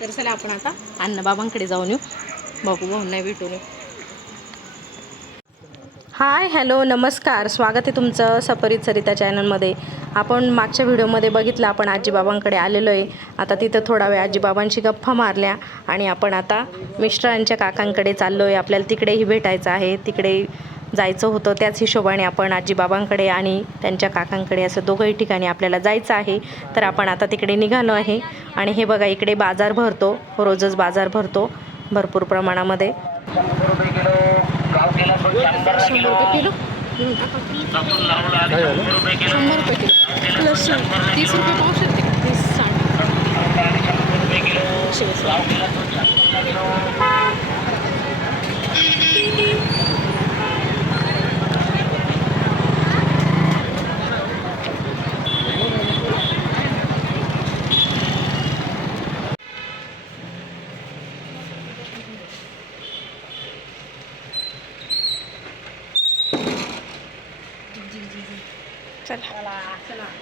तर चला आपण आता अण्णाबाबांकडे जाऊन येऊ. बाबू भाऊंना भेटून येऊ. हाय हॅलो नमस्कार. स्वागत आहे तुमचं सपरित सरिता चॅनलमध्ये. आपण मागच्या व्हिडिओमध्ये बघितलं आपण आजीबाबांकडे आलेलो आहे. आता तिथं थोडा वेळ आजीबाबांशी गप्पा मारल्या आणि आपण आता मिस्टरांच्या काकांकडे चाललो आहे आपल्याला तिकडेही भेटायचं आहे. तिकडे जायचं होतं त्याच हिशोबाने आपण आजीबाबांकडे आणि त्यांच्या काकांकडे असं दोघंही ठिकाणी आपल्याला जायचं आहे. तर आपण आता तिकडे निघालो आहे आणि हे बघा इकडे बाजार भरतो रोजच बाजार भरतो भरपूर प्रमाणामध्ये. रुपये.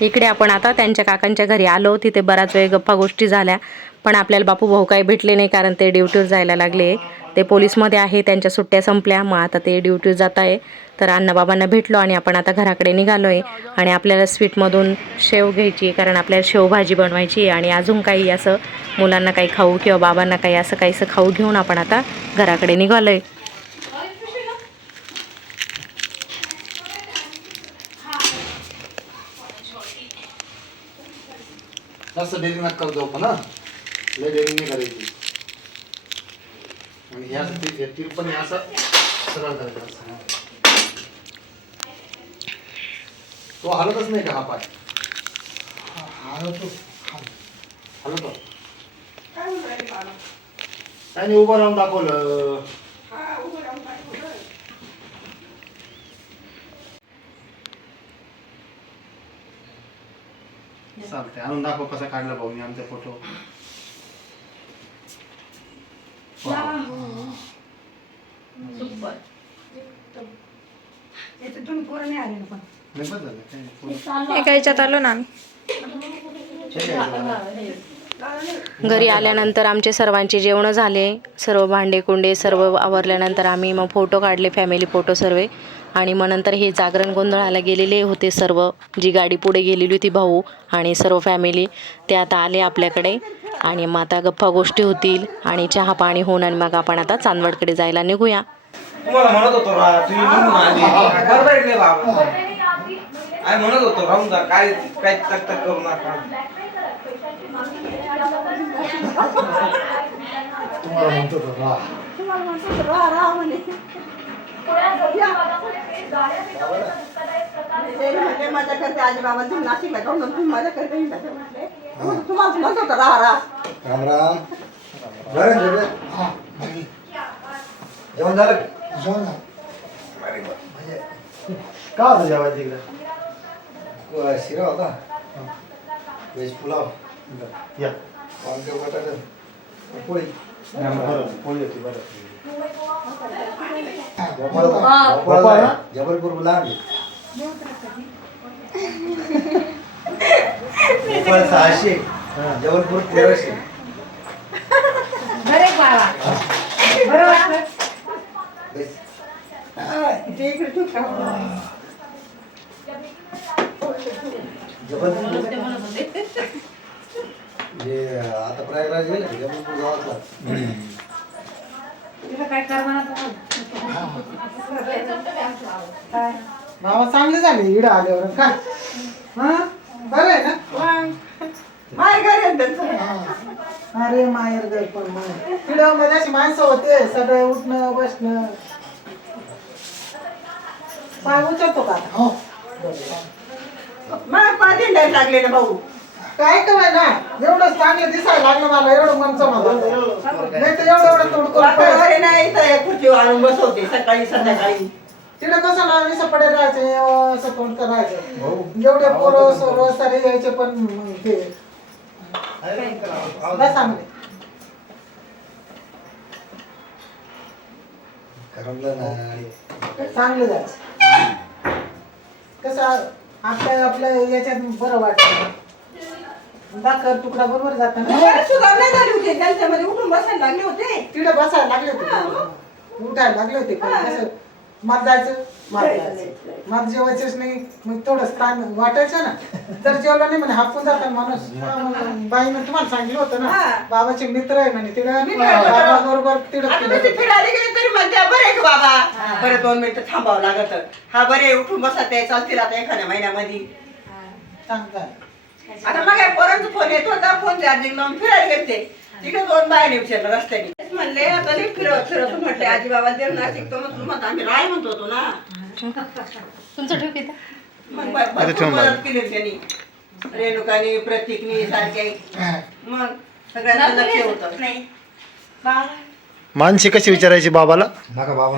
इकडे आपण आता त्यांच्या काकांच्या घरी आलो. तिथे बराच वेळ गप्पा गोष्टी झाल्या. पण आपल्याला बापू भाऊ काही भेटले नाही कारण ते ड्युटीवर जायला लागले. ते पोलीसमध्ये आहे त्यांच्या सुट्ट्या संपल्या मग आता ते ड्युटी जात आहे. तर अण्णाबाबांना भेटलो आणि आपण आता घराकडे निघालो आहे आणि आपल्याला स्वीटमधून शेव घ्यायची आहे कारण आपल्याला शेवभाजी बनवायची आहे. आणि अजून काही असं मुलांना काही खाऊ किंवा बाबांना काही असं काहीसं खाऊ घेऊन आपण आता घराकडे निघालो आहे डेअरिंग नका जाऊ पण लय डेअरिंग नाही करायची. आणि ह्या हे तिरपण हे असं सरळ करायचं असं तो हलतच नाही का हा पाय? हलतो. हलतो काय नाही उभं राहून दाखवलं. चालतंय आणून दाखव कसा काढला भाऊनी आमचा फोटो नाही. एका आलो ना आम्ही. घरी आल्यानंतर आमचे सर्वांचे जेवणं झाले. सर्व भांडे कुंडे सर्व आवरल्यानंतर आम्ही मग फोटो काढले फॅमिली फोटो सर्व. आणि मग नंतर हे जागरण गोंधळाला गेलेले होते सर्व. जी गाडी पुढे गेलेली होती भाऊ आणि सर्व फॅमिली ते आता आले आपल्याकडे. आणि मग आता गप्पा गोष्टी होतील आणि चहा पाणी होऊन आणि मग आपण आता चांदवडकडे जायला निघूया. तुम्हाला म्हणत होतो म्हणत होतो राहून जा. काय काय तक तक करू नका. तुम्हाला म्हणतो तो राह. मजा करते आजी बाबा तुम्ही नाशिकला जाऊन तुम्ही मजा करते मी तसे म्हटले. तुम्हाला म्हणत होतं. राहा राहा. राम राम. बरं जेवलं? जेवण झालं जेवण झालं. अरे वा, म्हणजे का होतं जेवायला तिकडं? शिरा होता. व्हेज पुलाव. या. वांगे बटाटे. पोळी. बरं पोळी होती बरं. जबलपूर लांब आहे. भोपाळ सहाशे जबलपूर तेराशे खा. जबलपूर आता प्रयागराज गेले जबलपूर गावातला बाबा चांगले झाले इड आल्यावर. काय? हा? बरं आहे ना? माय घरी त्यांचं. अरे मायर घर पण माहेरमध्ये अशी माणसं होते सगळं उठणं बसणं. पाय उचलतो का हो. माय पाणी नाही लागले ना भाऊ. काय काय ना एवढं चांगलं दिसायला लागलं मला एवढं मनचं मला. नाही तर एवढं एवढं तोड करून इथं खुर्ची आणून बसवते सकाळी संध्याकाळी. तिकडे कसं ना मी सपडे राहायचे असं तोंड करायचं. जेवढे पोरं सोरं सारे यायचे पण मग ते बसा म्हणे करमलं नाही. चांगलं जायचं. कसं आपल्या आपल्या याच्यात बरं वाटतं. दाखर तुकडा बरोबर जातं ना. बरं सुधार नाही झाली होती. त्यांच्यामध्ये उठून बसायला लागले होते. तिकडे बसायला लागले होते. उठायला लागले होते पण कसं जायचं मात जायचं. जेवायचंच नाही. मग थोडं स्थान वाटायचं ना. जर जेवलं नाही म्हणे हापून जातात माणूस. मग? बाईनं तुम्हाला सांगितलं होतं ना हा. बाबाचे मित्र आहे म्हणे तिकडे. मित्र आहे बरोबर. बाबा बरोबर तिकडे आता मी ते फिरायला गेले तरी म्हणते बरं आहे का बाबा बरं दोन मिनिटं थांबावं लागत. हा बरे उठून बसा ते चालतील आता एखाद्या महिन्यामध्ये. चांगलं आता मग पोरांचा फोन येत होता फोन चार्जिंग लावून फिरायला गेलते. तिकडे दोन बायाने विचारलं रस्त्याने. म्हणले आता नाही फिरत फिरत म्हटले आजी बाबा देव नाशिक तो म्हणतो आम्ही राय म्हणत होतो ना. तुमचं ठेव किती मग भरपूर मदत केली त्यांनी. रेणुकानी प्रतीकनी सारखे मग सगळ्यांचं लक्ष होतं. मानसी कशी विचारायची बाबाला? नका बाबा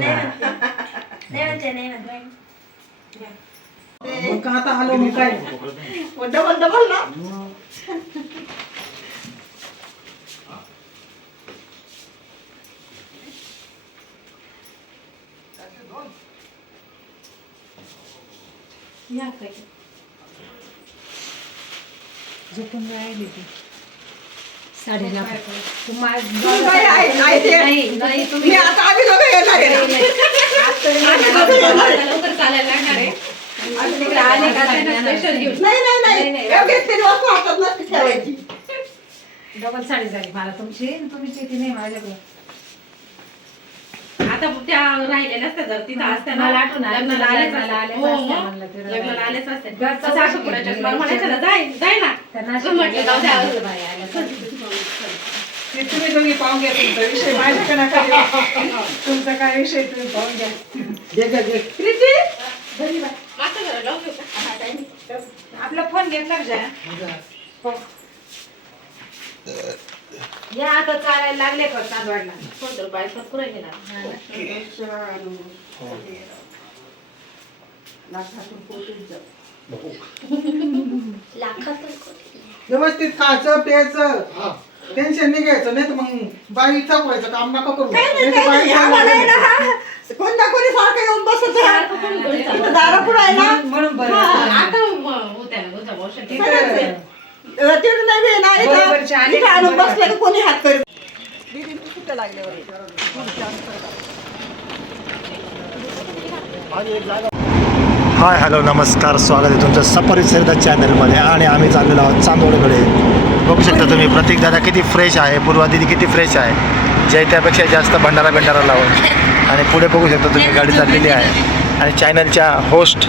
मग आता आलो मी काय डबल डबल ना? तुम्ही काय आहे- आहे ते? मी आता आम्ही दोघं येणार आहे ना. आम्ही दोघं येणार आहे. नाही नाही नाही. एवढे तरी वस्तू हातात नसते ठेवायची. डबल साडी झाली मला. तुमची नाही माझ्याकडे. आता त्या राहिलेल्या असतात जर. तिथं असत्या ना, मला आठवण आली. लग्नाला असतात. हो, असत्या मग. म्हणलं ते लग्नाला रविवारी. आलेच असतात. घरचं असं सासूपुराच्या मला म्हणायचं ना, जाय जाय ना. त्यांना असं म्हटलं जाऊ द्या. बाई आल्या. ते तुम्ही दोघी पाहून घ्या तुमचा विषय. माझ्याकडे नका येऊ. तुमचा काय विषय तुम्ही पाहून घ्या. प्रीती? आपला फोन घेतला का जया? या आता चालायला लागले का चांदवाडला? फोन तर बाय फरकू राहिले ना. व्यवस्थित खायचं प्यायचं. टेन्शन नाही घ्यायचं नाही तर मग बाई चकवायचं काम नका करू. नाही, तर बाई कोणत्या कोणी सारखं येऊन बसत आहे. दारापुढं आहे ना. म्हणून आता नाही इथं- आणून बसलं कोणी हात लागल्यावर हाय हॅलो नमस्कार स्वागत आहे तुमचं सफारी सरिता चॅनलमध्ये आणि आम्ही चाललेलो आहोत चांदोडकडे बघू शकता तुम्ही प्रतीक दादा किती फ्रेश आहे पूर्वा दिदी किती फ्रेश आहे. जय त्यापेक्षा जास्त भंडारा बिंडारा लावून. आणि पुढे बघू शकता तुम्ही गाडी चाललेली आहे. आणि चॅनलच्या होस्ट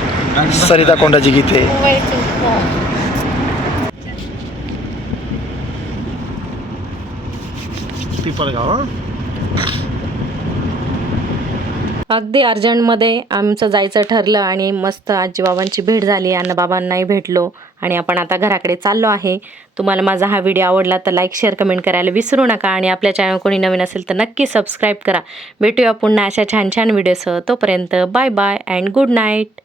सरिता कोंडाजी गीते. पिपळगाव हं? अगदी अर्जंटमध्ये आमचं जायचं ठरलं आणि मस्त आजीबाबांची भेट झाली. बाबांनाही भेटलो आणि आपण आता घराकडे चाललो आहे. तुम्हाला माझा हा व्हिडिओ आवडला तर लाईक शेअर कमेंट करायला विसरू नका आणि आपल्या चॅनल कोणी नवीन असेल तर नक्की सबस्क्राईब करा. भेटूया पुन्हा अशा छान छान व्हिडिओसह तोपर्यंत bye bye and good night